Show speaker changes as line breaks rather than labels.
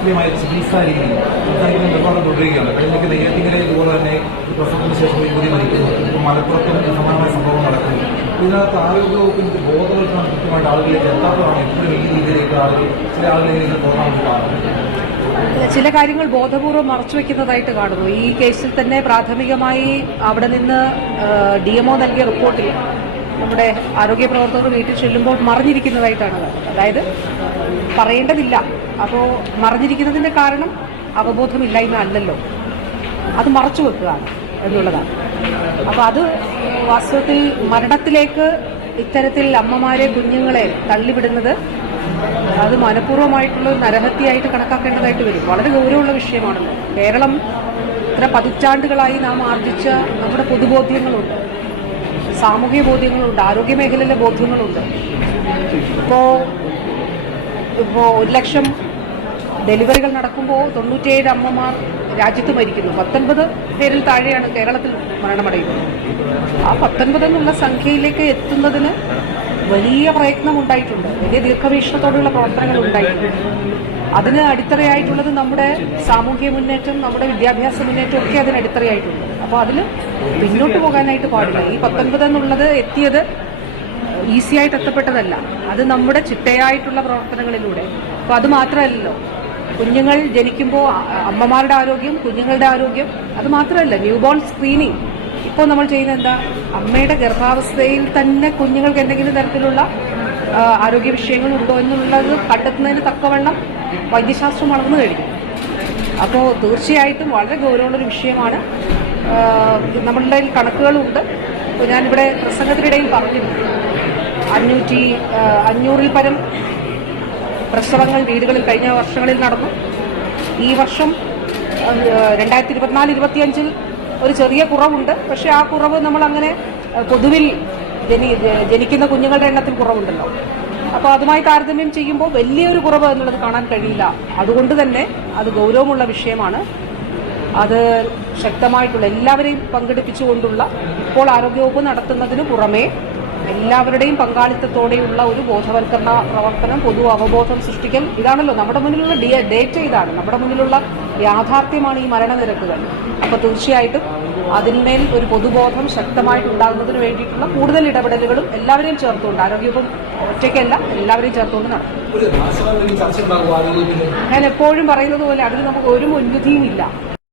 ശാസ്ത്രീയമായ ചികിത്സാ രീതി സംസ്ഥാനത്തിന് നിർമ്മാണം തുടരുകയാണ് കഴിഞ്ഞ നെയ്യാറ്റിങ്ങലെ ഇതുപോലെ തന്നെ പ്രസവത്തിന് ശേഷം യുവതി മരിക്കുന്നു. ഇപ്പോൾ മലപ്പുറത്തും സമാനമായ സംഭവം നടക്കുന്നു. ഇതിനകത്ത് ആരോഗ്യവകുപ്പിന് ബോധവൽക്കരണം കൃത്യമായിട്ട് ആളുകളിലേക്ക് എത്താത്തതാണ് എപ്പോഴും ഈ രീതിയിലേക്ക് ആളുകൾ ചില ആളുകളിലേക്ക് വേണ്ടി
ചില കാര്യങ്ങൾ ബോധപൂർവം മറച്ചുവെക്കുന്നതായിട്ട് കാണുന്നു. ഈ കേസിൽ തന്നെ പ്രാഥമികമായി അവിടെ നിന്ന് ഡി എംഒ നൽകിയ റിപ്പോർട്ടിൽ നമ്മുടെ ആരോഗ്യ പ്രവർത്തകർ വീട്ടിൽ ചെല്ലുമ്പോൾ മറിഞ്ഞിരിക്കുന്നതായിട്ടാണ് അതായത് പറയേണ്ടതില്ല. അപ്പോൾ മറിഞ്ഞിരിക്കുന്നതിന്റെ കാരണം അവബോധമില്ലായ്മ അല്ലല്ലോ. അത് മറച്ചു വെക്കുകയാണ് എന്നുള്ളതാണ്. അപ്പോൾ അത് വാസ്തവത്തിൽ മരണത്തിലേക്ക് ഇത്തരത്തിൽ അമ്മമാരെ കുഞ്ഞുങ്ങളെ തള്ളിവിടുന്നത് അത് മനഃപൂർവമായിട്ടുള്ള നരഹത്യയായിട്ട് കണക്കാക്കേണ്ടതായിട്ട് വരും. വളരെ ഗൗരവമുള്ള വിഷയമാണല്ലോ. കേരളം ഇത്ര പതിറ്റാണ്ടുകളായി നാം ആർജിച്ച നമ്മുടെ പൊതുബോധ്യങ്ങളുണ്ട്. സാമൂഹിക ബോധ്യങ്ങളുണ്ട്. ആരോഗ്യ മേഖലയിലെ ബോധ്യങ്ങളുണ്ട്. ഇപ്പോൾ ഇപ്പോൾ ഒരു ലക്ഷം ഡെലിവറികൾ നടക്കുമ്പോൾ തൊണ്ണൂറ്റിയേഴ് അമ്മമാർ രാജ്യത്ത് മരിക്കുന്നു. പത്തൊൻപത് പേരിൽ താഴെയാണ് കേരളത്തിൽ മരണമടയുന്നത്. ആ പത്തൊൻപത് എന്നുള്ള സംഖ്യയിലേക്ക് എത്തുന്നതിന് വലിയ പ്രയത്നം ഉണ്ടായിട്ടുണ്ട് വലിയ ദീർഘവീക്ഷണത്തോടുള്ള പ്രവർത്തനങ്ങൾ ഉണ്ടായിട്ടുണ്ട് അതിന് അടിത്തറയായിട്ടുള്ളത് നമ്മുടെ സാമൂഹ്യ മുന്നേറ്റം നമ്മുടെ വിദ്യാഭ്യാസ മുന്നേറ്റം ഒക്കെ അതിന് അടിത്തറയായിട്ടുണ്ട്. അപ്പോൾ അതിൽ പിന്നോട്ട് പോകാനായിട്ട് പാടില്ല. ഈ പത്തൊൻപത് എന്നുള്ളത് എത്തിയത് ഈസിയായിട്ട് എത്തപ്പെട്ടതല്ല. അത് നമ്മുടെ ചിട്ടയായിട്ടുള്ള പ്രവർത്തനങ്ങളിലൂടെ. അപ്പോൾ അത് മാത്രമല്ലല്ലോ. കുഞ്ഞുങ്ങൾ ജനിക്കുമ്പോൾ അമ്മമാരുടെ ആരോഗ്യം കുഞ്ഞുങ്ങളുടെ ആരോഗ്യം അത് മാത്രമല്ല ന്യൂബോൺ സ്ക്രീനിങ് ഇപ്പോൾ നമ്മൾ ചെയ്യുന്നത് എന്താ? അമ്മയുടെ ഗർഭാവസ്ഥയിൽ തന്നെ കുഞ്ഞുങ്ങൾക്ക് എന്തെങ്കിലും തരത്തിലുള്ള ആരോഗ്യ വിഷയങ്ങൾ ഉണ്ടോ എന്നുള്ളത് കണ്ടെത്തുന്നതിന് തക്കവണ്ണം വൈദ്യശാസ്ത്രം വളർന്നു കഴിഞ്ഞു. അപ്പോൾ തീർച്ചയായിട്ടും വളരെ ഗൗരവമുള്ളൊരു വിഷയമാണ്. നമ്മളുടെ കയ്യിൽ കണക്കുകളുണ്ട്. ഞാനിവിടെ പ്രസംഗത്തിനിടയിൽ പറഞ്ഞിരുന്നു. അഞ്ഞൂറ്റി അഞ്ഞൂറിൽ പരം പ്രസവങ്ങൾ വീടുകളിൽ കഴിഞ്ഞ വർഷങ്ങളിൽ നടന്നു. ഈ വർഷം രണ്ടായിരത്തി ഇരുപത്തിനാല് ഇരുപത്തിയഞ്ചിൽ ഒരു ചെറിയ കുറവുണ്ട്. പക്ഷെ ആ കുറവ് നമ്മൾ അങ്ങനെ പൊതുവിൽ ജനി ജനിക്കുന്ന കുഞ്ഞുങ്ങളുടെ എണ്ണത്തിൽ കുറവുണ്ടല്ലോ. അപ്പോൾ അതുമായി താരതമ്യം ചെയ്യുമ്പോൾ വലിയൊരു കുറവ് എന്നുള്ളത് കാണാൻ കഴിയില്ല. അതുകൊണ്ട് തന്നെ അത് ഗൗരവമുള്ള വിഷയമാണ്. അത് ശക്തമായിട്ടുള്ള എല്ലാവരെയും പങ്കെടുപ്പിച്ചുകൊണ്ടുള്ള ഇപ്പോൾ ആരോഗ്യവകുപ്പ് നടത്തുന്നതിന് പുറമേ എല്ലാവരുടെയും പങ്കാളിത്തത്തോടെയുള്ള ഒരു ബോധവൽക്കരണ പ്രവർത്തനം പൊതു അവബോധം സൃഷ്ടിക്കൽ ഇതാണല്ലോ നമ്മുടെ മുന്നിലുള്ള ഡേറ്റ ഇതാണ്. നമ്മുടെ മുന്നിലുള്ള യാഥാർത്ഥ്യമാണ് ഈ മരണനിരക്കുകൾ. അപ്പോൾ തീർച്ചയായിട്ടും അതിന്മേൽ ഒരു പൊതുബോധം ശക്തമായിട്ട് ഉണ്ടാകുന്നതിന് വേണ്ടിയിട്ടുള്ള കൂടുതൽ ഇടപെടലുകളും എല്ലാവരെയും ചേർത്തുകൊണ്ട് ആരോഗ്യവും ഒറ്റയ്ക്കല്ല എല്ലാവരെയും ചേർത്തുകൊണ്ട്
നടക്കും.
ഞാൻ എപ്പോഴും പറയുന്നത് പോലെ അതിന് നമുക്ക് ഒരു മുൻവിധിയും ഇല്ല